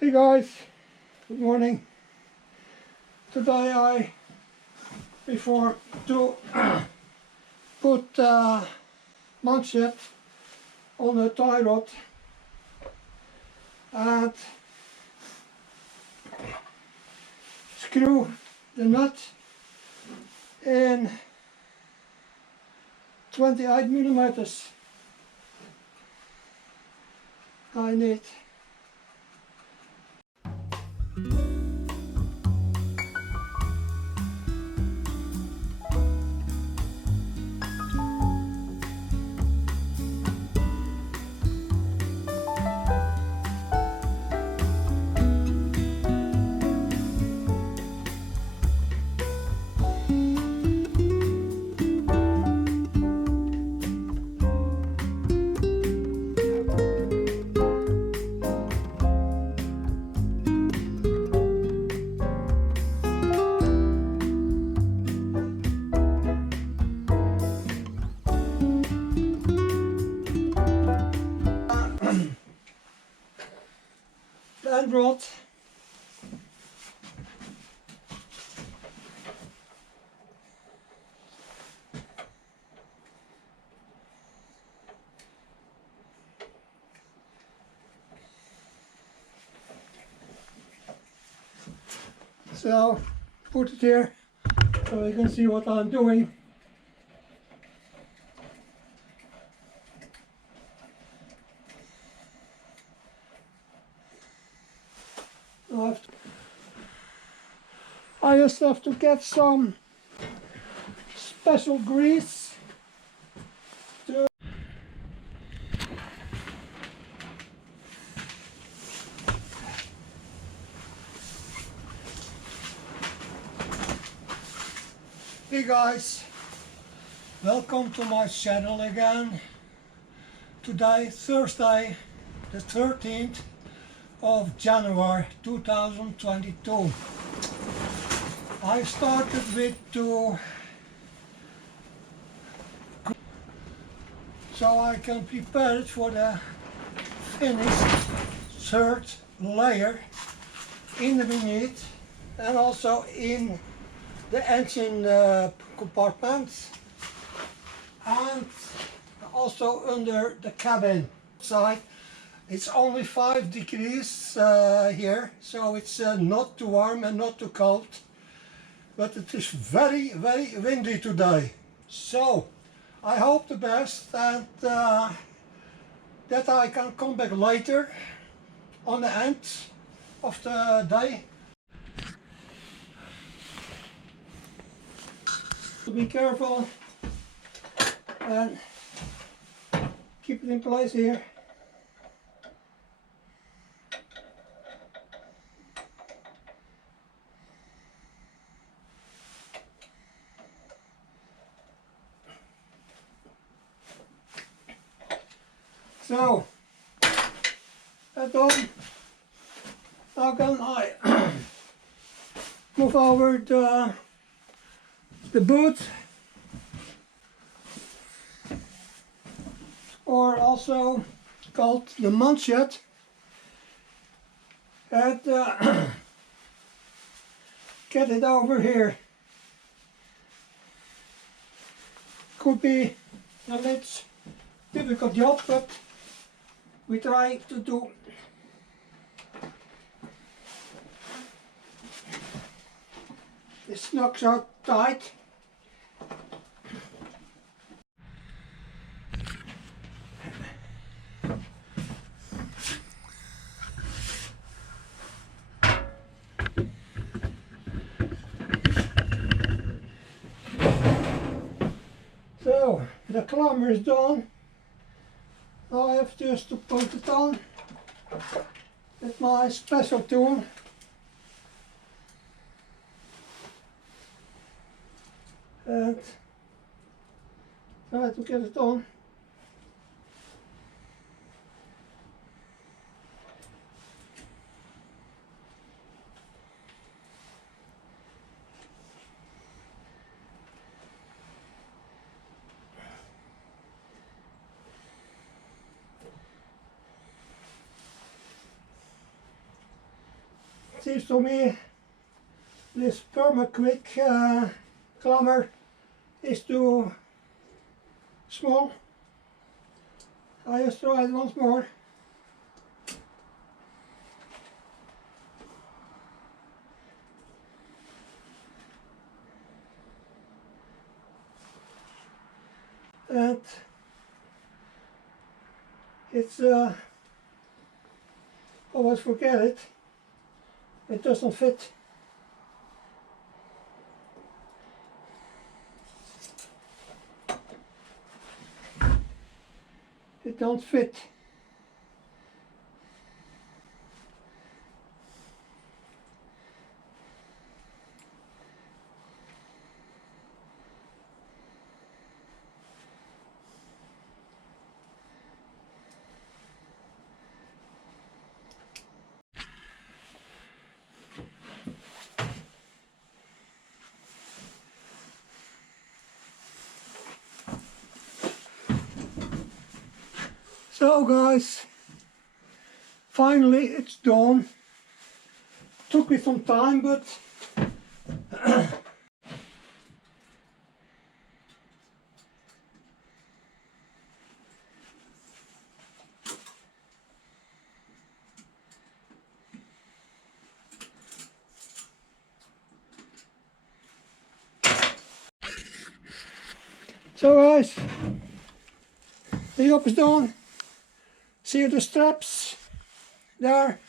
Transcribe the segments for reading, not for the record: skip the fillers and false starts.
Hey guys, good morning. Today before to put mount set on the tie rod and screw the nut in 28 millimeters. I need the end rod. So put it here so you can see what I'm doing. I just have to get some special grease to Hey guys, welcome to my channel again. Today, Thursday, the 13th of January 2022. I started with so I can prepare it for the finished third layer in the beneath and also in the engine compartment and also under the cabin side. It's only 5 degrees here, so it's not too warm and not too cold, but it is very windy today. So I hope the best and that I can come back later on the end of the day. Be careful and keep it in place here. So that's done. Now can I move over the boot, or also called the manchet, and get it over here. Could be a little difficult job, but we try to do. It's not so tight. So the climber is done. Now I have just to put it on with my special tool. And try to get it on. seems to me this perma-quick clammer is too small. I just try it once more. And it's always forget it. It doesn't fit. It don't fit. So guys, finally it's done. Took me some time, but so guys, the job is done. See the straps there.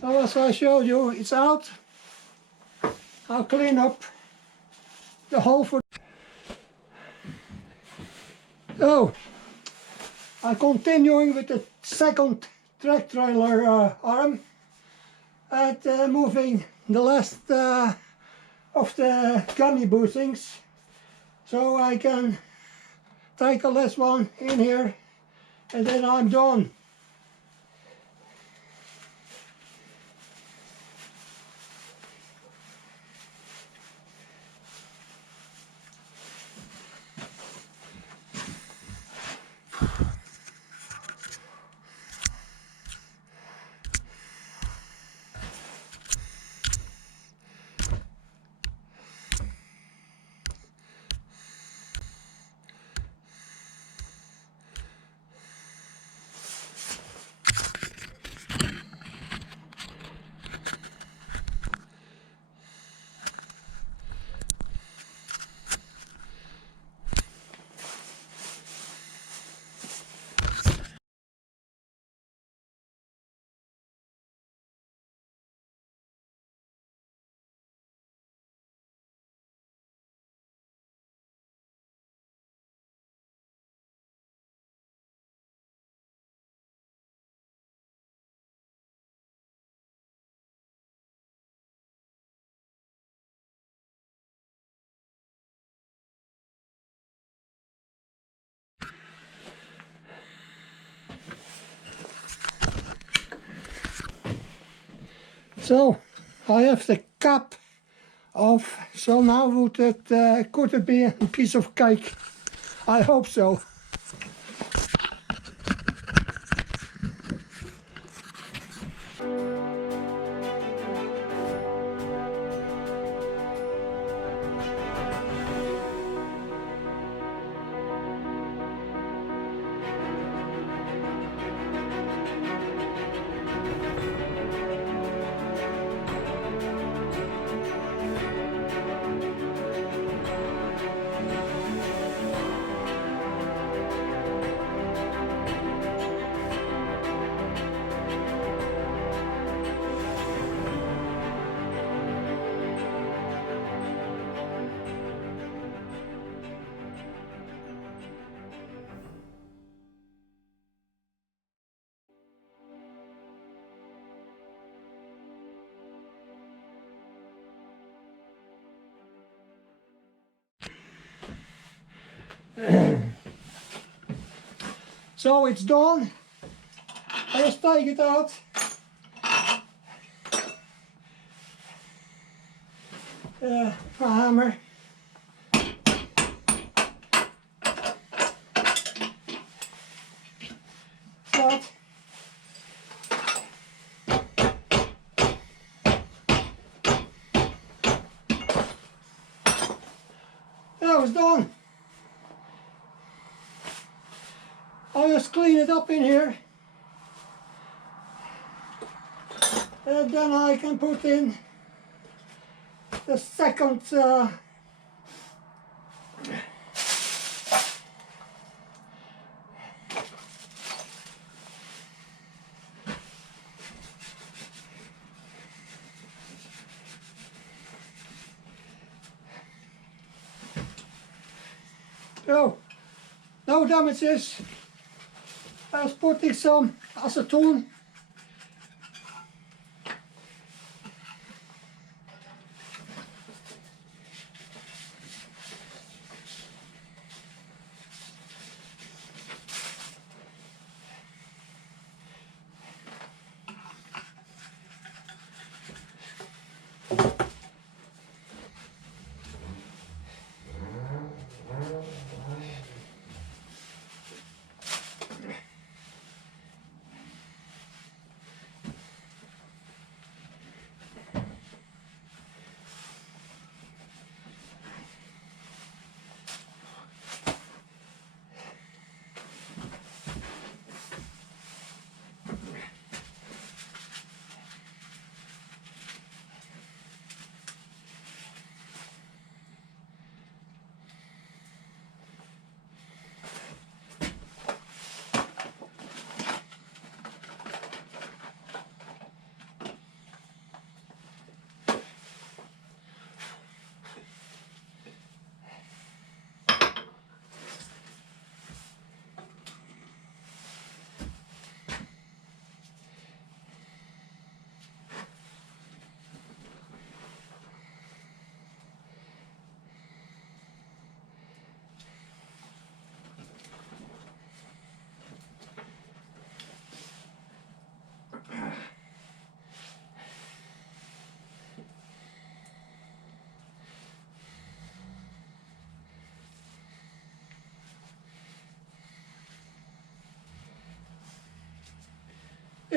So as I showed you, it's out. I'll clean up the hole for. So I'm continuing with the second track trailer arm and moving the last of the gummy bushings so I can take the last one in here and then I'm done. So I have the cap off, so now could it be a piece of cake? I hope so. So it's done. I just take it out. A hammer. But that was done. I'll just clean it up in here. And then I can put in the second so no damages. I was putting some acetone.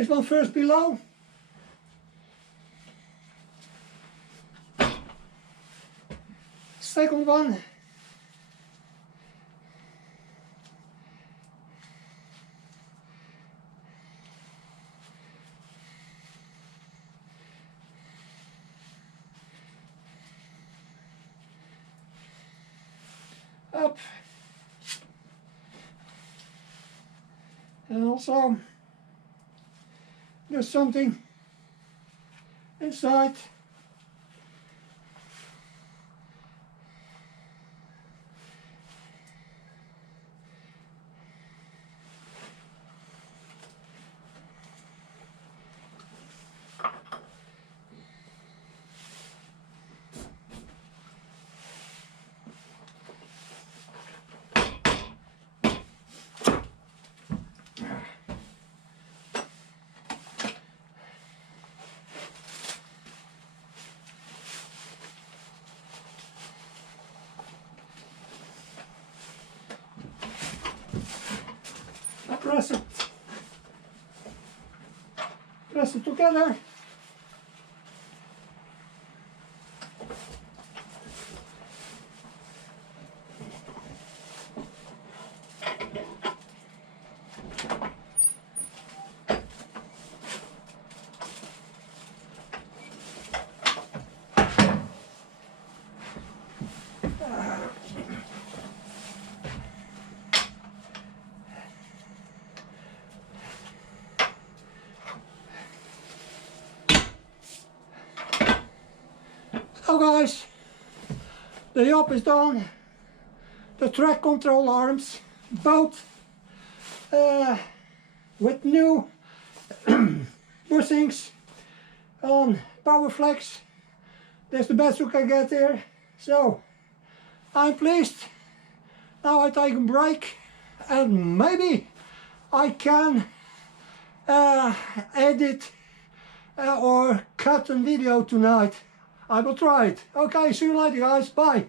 This one first below. Second one. Up. And also there's something inside. Press it together. So guys, the job is done. The track control arms, both with new bushings on powerflex. That's the best you can get here. So I'm pleased. Now I take a break and maybe I can edit or cut a video tonight. I will try it. Okay, see you later guys, bye.